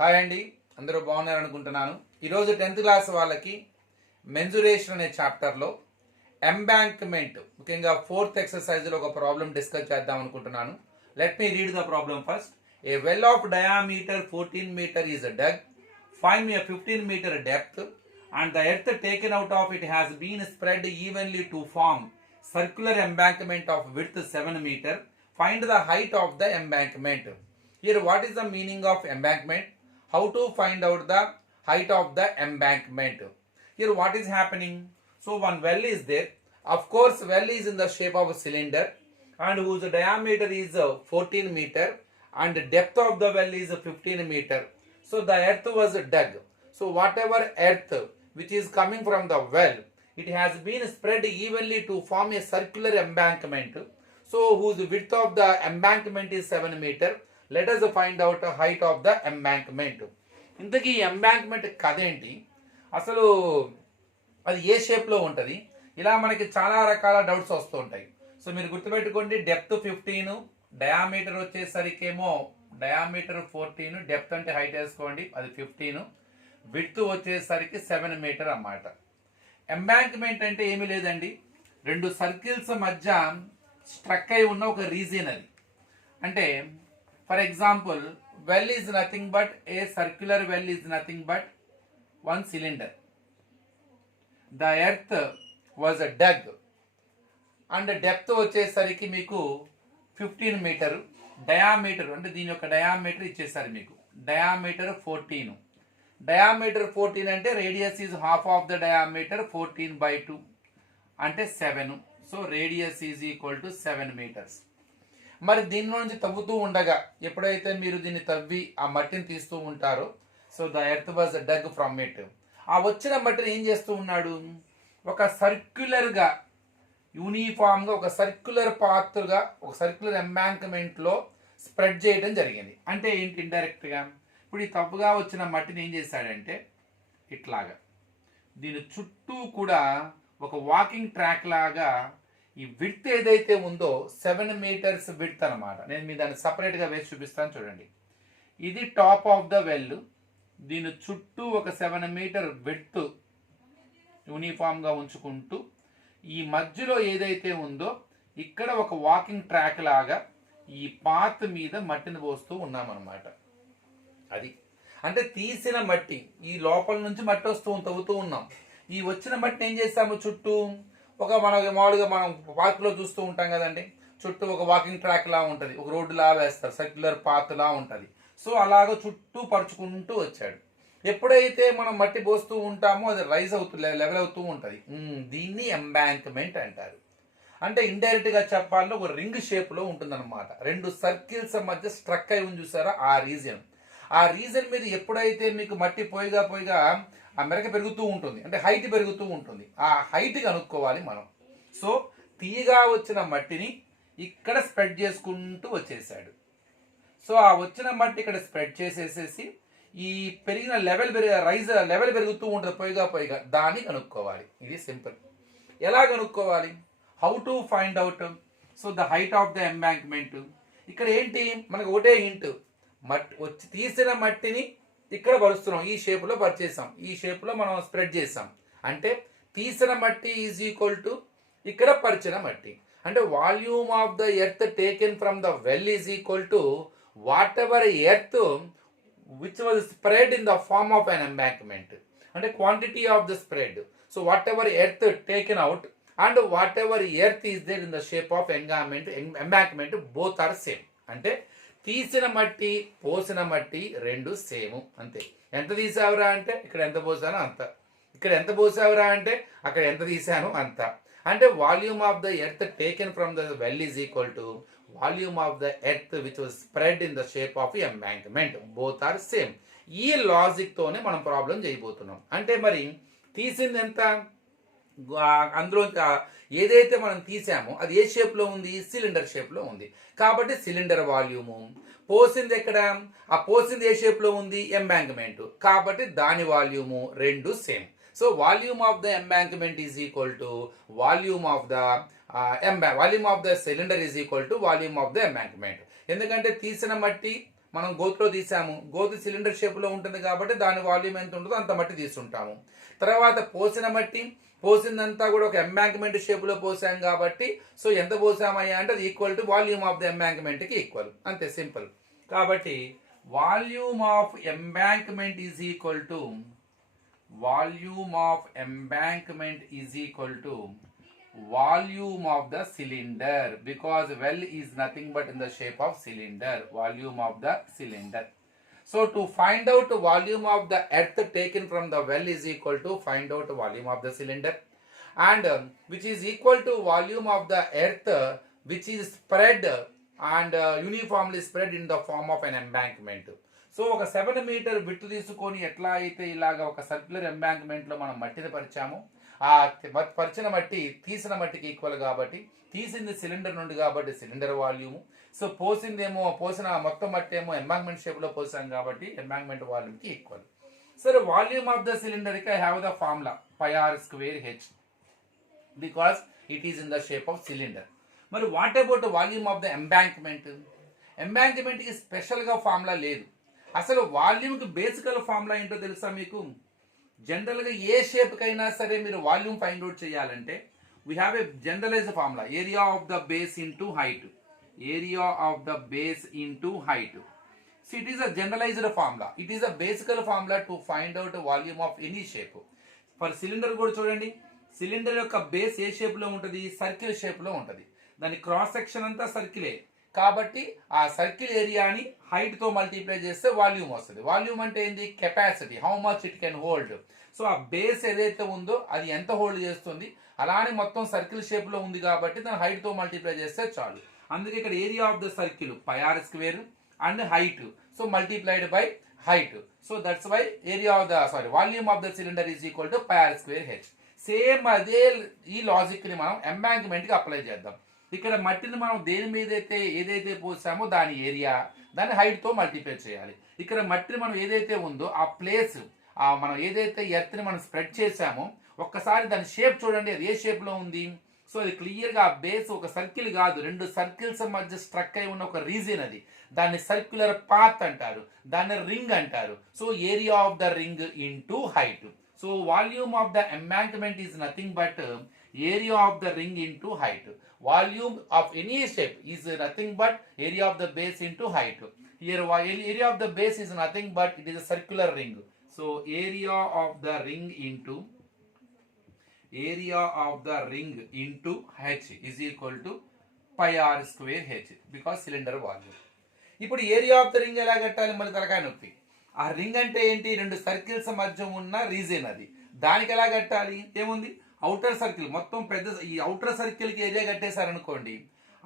Hi అండి, అందరూ బాగున్నారు అనుకుంటున్నాను. ఈరోజు 10th క్లాస్ వాళ్ళకి మెన్సురేషన్ అనే చాప్టర్లో ఎంబాంక్మెంట్ ముఖ్యంగా 4th ఎక్సర్సైజ్లో ఒక ప్రాబ్లం డిస్కస్ చేద్దాం అనుకుంటున్నాను. Let me read the problem first. A well of diameter 14 meter is dug. Find me a 15 meter depth and the earth taken out of it has been spread evenly to form circular embankment of width 7 meter. Find the height of the embankment. Here what is the meaning of embankment? How to find out the height of the embankment? Here what is happening? So one well is there. Of course well is in the shape of a cylinder and whose diameter is 14 meter and the depth of the well is 15 meter. So the earth was dug. So whatever earth which is coming from the well, it has been spread evenly to form a circular embankment. So whose width of the embankment is 7 meter. Let us find out the height of the embankment. ఇంతకీ embankment కథ ఏంటి, అసలు అది ఏ షేప్లో ఉంటుంది, ఇలా మనకి చాలా రకాల డౌట్స్ వస్తూ ఉంటాయి. సో మీరు గుర్తుపెట్టుకోండి, డెప్త్ 15, డయామీటర్ వచ్చేసరికేమో డయామీటర్ 14, డెప్త్ అంటే హైట్ వేసుకోండి అది 15, విడ్త్ వచ్చేసరికి 7 మీటర్ అన్నమాట. ఎంబాంక్మెంట్ అంటే ఏమీ లేదండి, రెండు సర్కిల్స్ మధ్య స్ట్రక్ అయి ఉన్న ఒక రీజియన్ అది. అంటే for example well is nothing but a circular well is nothing but one cylinder. The earth was dug and depth వచ్చేసరికి మీకు 15 మీటర్, డయామీటర్ అంటే దీని యొక్క డయామీటర్ ఇచ్చేసరికి మీకు డయామీటర్ 14. డయామీటర్ 14 అంటే radius is half of the diameter 14/2 అంటే 7. So radius is equal to 7 metres. మరి దీని నుంచి తవ్వుతూ ఉండగా ఎప్పుడైతే మీరు దీన్ని తవ్వి ఆ మట్టిని తీస్తూ ఉంటారో, so the earth was dug from it. ఆ వచ్చిన మట్టిని ఏం చేస్తూ ఉన్నాడు, ఒక సర్క్యులర్గా యూనిఫామ్గా ఒక సర్క్యులర్ పాత్గా ఒక సర్క్యులర్ ఎంబాంక్మెంట్లో స్ప్రెడ్ చేయడం జరిగింది. అంటే ఏంటి, ఇండైరెక్ట్గా ఇప్పుడు ఈ తప్పుగా వచ్చిన మట్టిని ఏం చేశాడంటే ఇట్లాగా దీని చుట్టూ కూడా ఒక వాకింగ్ ట్రాక్ లాగా ఈ విడ్త్ ఏదైతే ఉందో 7 మీటర్స్ విడ్త్ అనమాట. నేను మీ దాన్ని సపరేట్గా వేసి చూపిస్తాను చూడండి. ఇది టాప్ ఆఫ్ ద వెల్, దీని చుట్టూ ఒక 7 మీటర్ విడ్త్ యూనిఫామ్గా ఉంచుకుంటూ ఈ మధ్యలో ఏదైతే ఉందో ఇక్కడ ఒక వాకింగ్ ట్రాక్ లాగా ఈ పాత్ మీద మట్టిని పోస్తూ ఉన్నామన్నమాట. అది అంటే తీసిన మట్టి, ఈ లోపల నుంచి మట్టి తవ్వుతూ ఉన్నాం. ఈ వచ్చిన మట్టిని ఏం చేస్తాము, చుట్టూ ఒక మామూలుగా మనం పార్క్లో చూస్తూ ఉంటాం కదండి, చుట్టూ ఒక వాకింగ్ ట్రాక్ లా ఉంటుంది, ఒక రోడ్డు లా వేస్తారు, సర్క్యులర్ పాత్ లా ఉంటుంది. సో అలాగ చుట్టూ పరుచుకుంటూ వచ్చాడు. ఎప్పుడైతే మనం మట్టి పోస్తూ ఉంటామో అది రైజ్ లెవెల్ అవుతూ ఉంటుంది. దీన్ని ఎంబాంక్మెంట్ అంటారు. అంటే ఇండైరెక్ట్గా చెప్పాలంటే ఒక రింగ్ షేప్లో ఉంటుందన్నమాట. రెండు సర్కిల్స్ మధ్య స్ట్రక్ అయి ఉంది చూసారా, ఆ రీజన్ మీద ఎప్పుడైతే మీకు మట్టి పోయిగా ఆ మెరక పెరుగుతూ ఉంటుంది, అంటే హైట్ పెరుగుతూ ఉంటుంది. ఆ హైట్ కనుక్కోవాలి మనం. సో తీయగా వచ్చిన మట్టిని ఇక్కడ స్ప్రెడ్ చేసుకుంటూ వచ్చేసాడు. సో ఆ వచ్చిన మట్టి ఇక్కడ స్ప్రెడ్ చేసేసేసి ఈ పెరిగిన లెవెల్ పెరుగుతూ ఉంటుంది పోయిగా దాన్ని కనుక్కోవాలి. ఇది సింపుల్. ఎలా కనుక్కోవాలి, how to find out. So the height of the embankment. ఇక్కడ ఏంటి, మనకు ఒకటే హింట్, తీసిన మట్టిని ఇక్కడ పరుస్తున్నాం, ఈ షేప్లో పరిచేసాం, ఈ షేప్లో మనం స్ప్రెడ్ చేసాం. అంటే తీసిన మట్టి ఈజ్ ఈక్వల్ టు ఇక్కడ పరిచిన మట్టి. అంటే volume of the earth taken from the well is equal to whatever earth which was spread in the form of an embankment. అంటే quantity of the spread. So whatever earth taken out and whatever earth is there in the shape of embankment both are same. అంటే తీసిన మట్టి పోసిన మట్టి రెండు same, అంతే. ఎంత తీసావురా అంటే ఇక్కడ ఎంత పోసానో అంత, ఇక్కడ ఎంత పోసావురా అంటే అక్కడ ఎంత తీసాను అంత. అంటే volume of the earth taken from the well is equal to volume of the earth which was spread in the shape of embankment, both are same. ఈ లాజిక్ తోనే మనం ప్రాబ్లం చేయబోతున్నాం. అంటే మరి తీసింది ఎంత, అందులో ఏదైతే మనం తీసామో అది ఏ షేప్లో ఉంది, సిలిండర్ షేప్లో ఉంది. కాబట్టి సిలిండర్ వాల్యూము. పోసింది ఎక్కడ, ఆ పోసింది ఏ షేప్లో ఉంది, ఎంబాంక్మెంట్, కాబట్టి దాని వాల్యూము రెండు same. So volume of the embankment is equal to volume of the cylinder is equal to volume of the embankment. ఎందుకంటే తీసిన మట్టి మనం గోతులో తీసాము, గోతు సిలిండర్ షేప్లో ఉంటుంది కాబట్టి దాని వాల్యూమ్ ఎంత ఉంటుందో అంత మట్టి తీసుకుంటాము. తర్వాత పోసిన మట్టి పోసిందంతా కూడా ఒక ఎంబాంక్మెంట్ షేప్లో పోసాం కాబట్టి సో ఎంత పోసామయ్యా అంటే అది equal to volume of the ఎంబాంక్మెంట్కి ఈక్వల్, అంతే సింపుల్. కాబట్టి volume of embankment is equal to volume of embankment is equal to volume of the cylinder, because well is nothing but in the shape of cylinder, volume of the cylinder. So to find out volume of the earth taken from the well is equal to find out volume of the cylinder, and which is equal to volume of the earth which is spread and uniformly spread in the form of an embankment. So ఒక 7 metre width తీసుకొని ఎట్లా అయితే ఇలాగ ఒక circular ఎంబాంక్మెంట్లో మనం మట్టిని పరిచాము, ఆ పరిచిన మట్టి తీసిన మట్టికి ఈక్వల్ కాబట్టి, తీసింది సిలిండర్ నుండి కాబట్టి సిలిండర్ వాల్యూము, సో పోసిన మొత్తం మట్టి ఏమో ఎంబాంక్మెంట్ షేప్లో పోసాం కాబట్టి ఎంబాంక్మెంట్ వాల్యూమ్కి ఈక్వల్. సరే వాల్యూమ్ ఆఫ్ ద సిలిండర్కి I have the formula πr²h because it is in the shape of cylinder. మరి what about volume of the embankment? ఎంబాంక్మెంట్కి స్పెషల్గా ఫార్ములా లేదు. అసలు వాల్యూమ్కి బేసికల్ ఫార్ములా ఏంటో తెలుసా మీకు? జనరల్గా ఏ షేప్కైనా సరే మీరు వాల్యూమ్ ఫైండ్ అవుట్ చేయాలంటే we have a generalized formula, area of the base into height, area of the base into height. So it is a generalized formula, it is a basical formula to find out volume of any shape. For cylinder కూడా చూడండి, cylinder యొక్క base ఏ షేప్లో ఉంటుంది? Circle షేప్లో ఉంటుంది. దాని cross section అంతా సర్కిలే కాబట్టి ఆ సర్కిల్ ఏరియాని హైట్తో మల్టిప్లై చేస్తే వాల్యూమ్ వస్తుంది. వాల్యూమ్ అంటే ఏంది? Capacity, how much it can hold. So ఆ బేస్ ఏదైతే ఉందో అది ఎంత హోల్డ్ చేస్తుంది, అలానే మొత్తం సర్కిల్ షేప్లో ఉంది కాబట్టి దాన్ని హైట్తో మల్టిప్లై చేస్తే చాలు. అందుకే ఇక్కడ area of the circle πr² and height, so multiplied by height. So that's why area of the volume of the cylinder is equal to πr²h. Same అదే ఈ లాజిక్ని మనం ఎంబాంక్మెంట్కి అప్లై చేద్దాం. ఇక్కడ మట్టిని మనం దేని మీద ఏదైతే పోసామో దాని ఏరియా, దాన్ని హైట్తో మల్టిప్లై చేయాలి. ఇక్కడ మట్టిని మనం ఏదైతే ఉందో ఆ ప్లేస్, మనం ఏదైతే ఎర్త్ని మనం స్ప్రెడ్ చేసామో ఒక్కసారి దాని షేప్ చూడండి, అది ఏ షేప్లో ఉంది. సో అది క్లియర్గా ఆ బేస్ ఒక సర్కిల్ కాదు, 2 సర్కిల్స్ మధ్య స్ట్రక్ అయి ఉన్న ఒక రీజన్ అది. దాన్ని సర్క్యులర్ పాత్ అంటారు, దాన్ని రింగ్ అంటారు. So area of the ring into height. So volume of the embankment is nothing but area of the ring into height. Volume of any shape is nothing but area of the base into height. Here area of the base is nothing but it is a circular ring. So area of the ring into h is equal to πr²h because cylinder volume. ఇప్పుడు area of the ring ఎలా కట్టాలి? మళ్ళీ తలకాయ నొప్పి. ఆ ring అంటే ఏంటి? 2 circles మధ్య ఉన్న రీజన్ అది. దానికి ఎలా కట్టాలి? ఏముంది? అవుటర్ సర్కిల్ మొత్తం పెద్ద, ఈ అవుటర్ సర్కిల్కి ఏరియా కట్టేశారనుకోండి,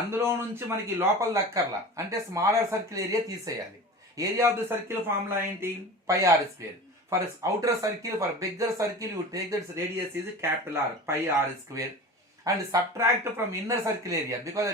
అందులో నుంచి మనకి లోపల దక్కర్లా అంటే స్మాలర్ సర్కిల్ ఏరియా తీసేయాలి. Area of the circle formula ఏంటి? πr². For outer circle, for bigger circle you take that's radius is capital R, πr², and subtract from inner circle area because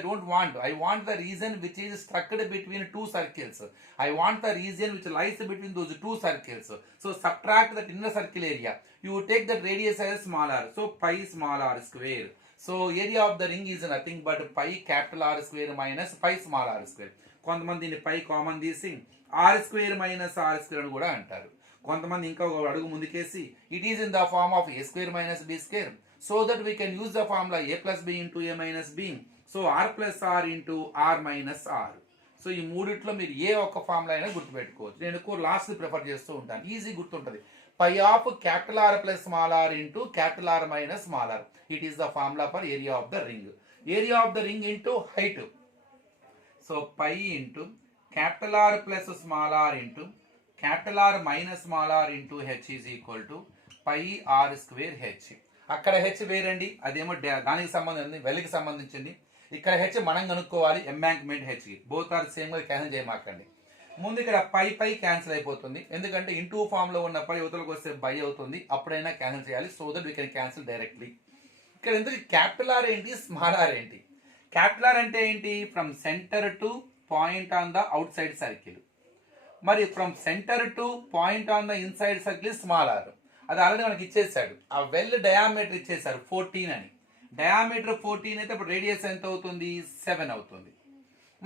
I want the region which is struck between 2 circles. I want the region which lies between those 2 circles. So subtract that inner circle area. You take that radius as small r. So pi small r². So area of the ring is nothing but pi capital R² minus pi small r². కొంతమంది దీన్ని పై common తీసి r² minus r² అని కూడా అంటారు. కొంతమంది ఇంకా ఒక అడుగు ముందుకేసి it is in the form of a² minus b². So that we can use the formula a plus b into a minus b. So r plus r into r minus r. So ఈ మూడిట్లో మీరు ఏ ఒక్క formula అయినా గుర్తుపెట్టుకోవచ్చు. నేను ఎక్కువ last prefer చేస్తూ ఉంటాను, ఈజీ గుర్తుంటుంది. Pi of capital R plus small r into capital R minus small r. It is the formula for area of the ring. Area of the ring into height. So pi into capital R plus small r into capital R minus small r into h is equal to πr²h. అక్కడ H వేరండి, అదేమో దానికి సంబంధించింది, వెల్కి సంబంధించింది. ఇక్కడ H మనం కనుక్కోవాలి, embankment హెచ్కి. బోత్ ఆర్ సేమ్గా క్యాన్సిల్ చేయమాకండి. ముందు ఇక్కడ పై క్యాన్సిల్ అయిపోతుంది, ఎందుకంటే ఇంటూ ఫామ్లో ఉన్న పై యువతలకు వస్తే బై అవుతుంది, అప్పుడైనా క్యాన్సిల్ చేయాలి. So that we can cancel directly. ఇక్కడ ఎందుకు క్యాపిటల్ ఆర్ ఏంటి, స్మాల్ ఆర్ ఏంటి? క్యాపిటల్ ఆర్ అంటే ఏంటి? From center to point on the outside circle. మరి from center to point on the inside circle small R. అది already మనకి ఇచ్చేసాడు. ఆ వెల్ డయామీటర్ ఇచ్చేసారు 14 అని. డయామీటర్ 14 అయితే ఇప్పుడు రేడియస్ ఎంత అవుతుంది? 7 అవుతుంది.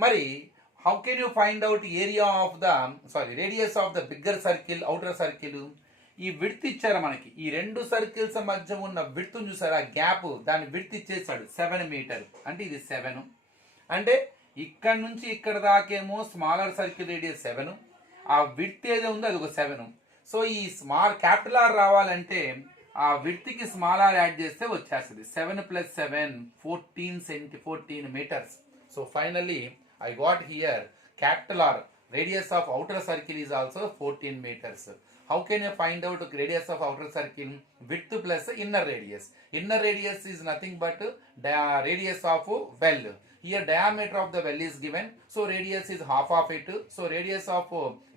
మరి how can you find out area of the radius of the bigger circle, outer circle? ఈ విడ్త్ ఇచ్చారు మనకి, ఈ రెండు సర్కిల్స్ మధ్య ఉన్న విడ్త్ చూసారా, గ్యాప్, దాని విడ్త్ ఇచ్చేసాడు 7 మీటర్, అంటే ఇది 7. అంటే ఇక్కడ నుంచి ఇక్కడ దాకేమో స్మాలర్ సర్కిల్ రేడియస్ 7, ఆ విడ్త్ ఏదో ఉందో అది ఒక 7. సో ఈ స్మాల్ క్యాపిటల్ ఆర్ రావాలంటే ఆ విడ్త్ కి స్మాల్ ఆర్ యాడ్ చేస్తే వచ్చేస్తుంది. 7 + 7 14 meters. So finally I got here capital R, radius of outer circle is also 14 meters. How can you find out radius of outer circle? Width plus inner radius. Inner radius is nothing but radius of well. Here diameter of the well is given, so radius is half of it. So radius of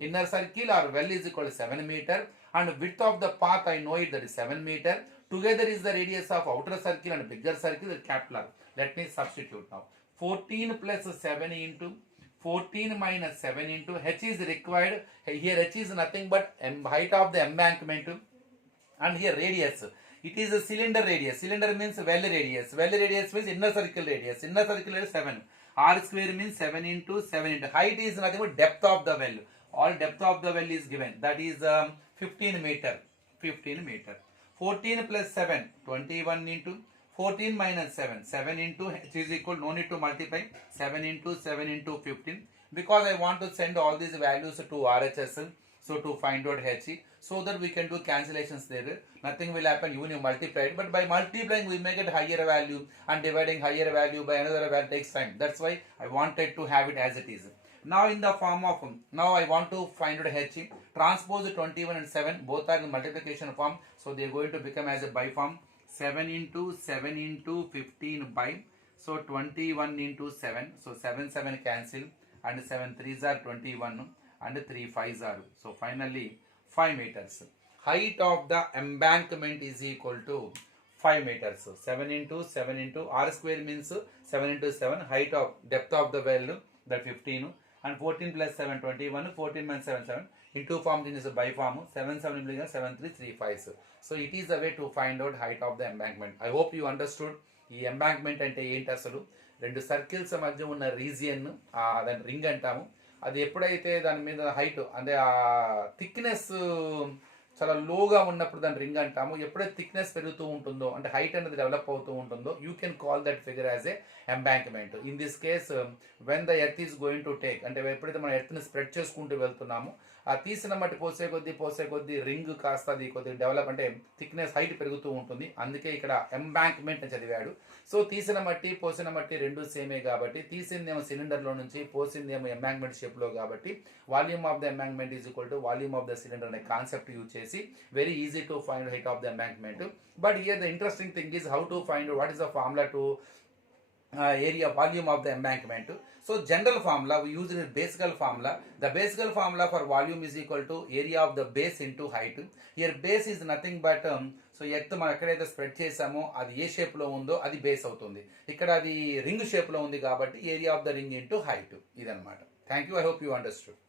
inner circle or well is equal to 7 meter, and width of the path I know it, that is 7 meter. Together is the radius of outer circle and bigger circle, the capital R. Let me substitute now. 14 plus 7 into 14 minus 7 into h is required. Here h is nothing but height of the embankment, and here radius. It is a cylinder radius. Cylinder means well radius. Well radius means inner circle radius. Inner circle is 7. R square means 7 into 7 into. Height is nothing but depth of the well. All depth of the well is given. That is 15 meter. 15 meter. 14 plus 7, 21 into 14 minus 7, 7 into h is equal, no need to multiply, 7 into 7 into 15, because I want to send all these values to RHS, so to find out h, so that we can do cancellations there. Nothing will happen even you multiply it, but by multiplying we may get higher value, and dividing higher value by another value takes time. That's why I wanted to have it as it is. Now in the form of, now I want to find out h, transpose 21 and 7, both are in multiplication form, so they are going to become as a by form. 7 into 7 into 15 by, so 21 into 7, so 7 7 cancel, and 7 3s are 21, and 3 5s are, so finally 5 meters. Height of the embankment is equal to 5 meters. So 7 into 7 into r square means 7 into 7, height of depth of the well, that 15, and 14 plus 7 21, 14 minus 7 7, into form this is a by form, 7 7 7 3 3 5. So it is the way to find out height of the embankment. I hope you understood. ఈ embankment అంటే ఏంటి, అసలు రెండు circles మధ్య ఉన్న region, దాని ring అంటాము. అది ఎప్పుడైతే దాని మీద హైట్ అంటే ఆ థిక్నెస్ చాలా లోగా ఉన్నప్పుడు దాని రింగ్ అంటాము. ఎప్పుడైతే థిక్నెస్ పెరుగుతూ ఉంటుందో, అంటే హైట్ అనేది డెవలప్ అవుతూ ఉంటుందో, you can call that figure as a embankment. In this case when the earth is going to take, అంటే ఎప్పుడైతే మనం ఎర్త్ని స్ప్రెడ్ చేసుకుంటూ వెళ్తున్నామో, ఆ తీసిన మట్టి పోసే కొద్దీ రింగ్ కాస్త అది కొద్దిగా డెవలప్, అంటే థిక్నెస్ హైట్ పెరుగుతూ ఉంటుంది. అందుకే ఇక్కడ ఎంబాంక్మెంట్ అని చదివాడు. సో తీసిన మట్టి పోసిన మట్టి రెండు సేమే కాబట్టి, తీసిందేమో సిలిండర్లో నుంచి, పోసిందేమో ఎంబాంక్మెంట్ షేప్లో కాబట్టి, volume of the embankment is equal to volume of the cylinder అనే కాన్సెప్ట్ యూజ్ చేసి very easy to find height of the embankment. But here the interesting thing is how to find what is the formula to area volume of the embankment. So general formula we use in basic formula. The basic formula for volume is equal to area of the base into height. Here base is nothing but so ఎత్తు మనం ఎక్కడైతే spread చేసామో అది ఏ shape లో ఉందో అది base అవుతుంది. ఇక్కడ అది రింగ్ షేప్ లో ఉంది కాబట్టి area of the ring into height, ఇదన్నమాట. Thank you. I hope you understood.